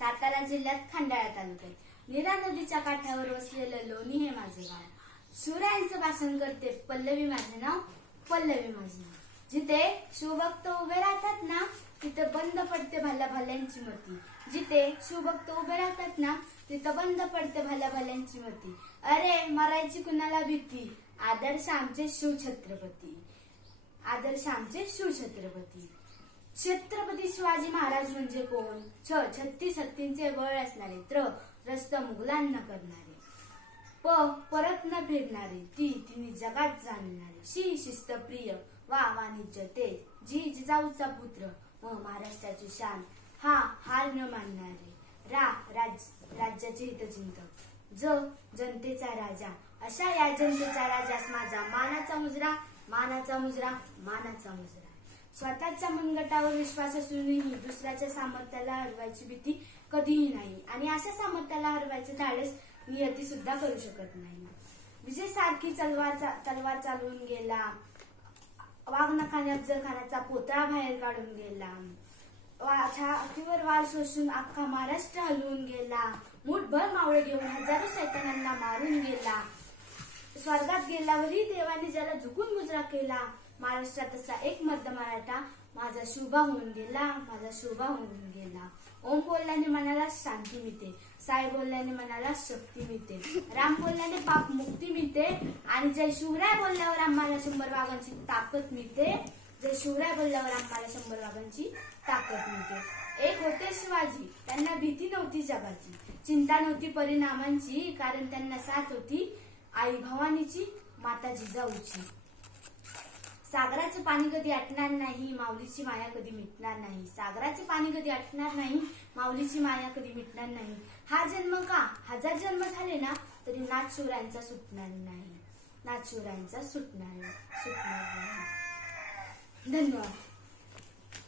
सातारा जिल्ह्यात खंडाळा तालुक्यात नीरा नदीच्या काठावर वसलेलं लोणी हे माझे गाव. शिवरायांचं भाषण करते पल्लवी माझे नाव, पल्लवी माझे नाव. जिथे शिवभक्त उभे राहतात ना तिथे बंद पडते भल्या भल्यांची मती. जिथे शिवभक्त उभे राहतात ना तिथं बंद पडते भल्या भल्यांची मती. अरे मरायची कुणाला भीती, आदर्श आमचे शिवछत्रपती, आदर्श आमचे शिवछत्रपती. छत्रपती शिवाजी महाराज म्हणजे कोण? 36 हत्तींचे बळ असणारे, रस्त मुघलांना करणारे, परत न फिरणारे, तिन्ही जगात जाणणारे, शिस्तप्रिय, वाणिज्य तेज, जिजाऊचा पुत्र, महाराष्ट्राची शान, हार न मानणारे, राज्याचे हितचिंतक, जनतेचा राजा. अशा या जनतेच्या राजास माझा मानाचा मुजरा, मानाचा मुजरा, मानाचा मुजरा. स्वतःच्या मनगटावर विश्वास असूनही दुसऱ्याच्या सामर्थ्याला हरवायची भीती कधीही नाही आणि अशा सामर्थ्याला हरवायचे धाडस नियती सुद्धा करू शकत नाही. विजय सारखी तलवार चालवून गेला, वाघनखाने अफजलखानाचा पोतळा बाहेर काढून गेला, छातीवर वार शोषून अख्खा महाराष्ट्र हलवून गेला, मुठभर मावळे घेऊन हजारो सैतानांना मारून गेला, स्वर्गात गेल्यावरही देवाने ज्याला झुकून मुजरा केला. महाराष्ट्रात असा एक मर्द मराठा माझा शोभा होऊन गेला, माझा शोभा होऊन गेला. ओम बोलल्याने मनाला शांती मिळते, साई बोलल्याने मनाला शक्ती मिळते, राम बोलल्याने पाप मुक्ती मिळते आणि जय शिवराय बोलल्यावर आम्हाला 100 वाघांची ताकद मिळते. जय शिवराय बोलल्यावर आम्हाला 100 वाघांची ताकद मिळते. एक होते शिवाजी, त्यांना भीती नव्हती जगाची, चिंता नव्हती परिणामांची, कारण त्यांना साथ होती आई भवानीची, माता जिजाऊची. सागराचं पाणी कधी आटणार नाही, माऊलीची माया कधी मिटणार नाही. सागराचे पाणी कधी आटणार नाही, माऊलीची माया कधी मिटणार नाही. हा जन्म का 1000 जन्म झाले ना तरी नाथ शिवरायांचा सुटणार नाही, नाथ शिवरायांचा सुटणार नाही. धन्यवाद.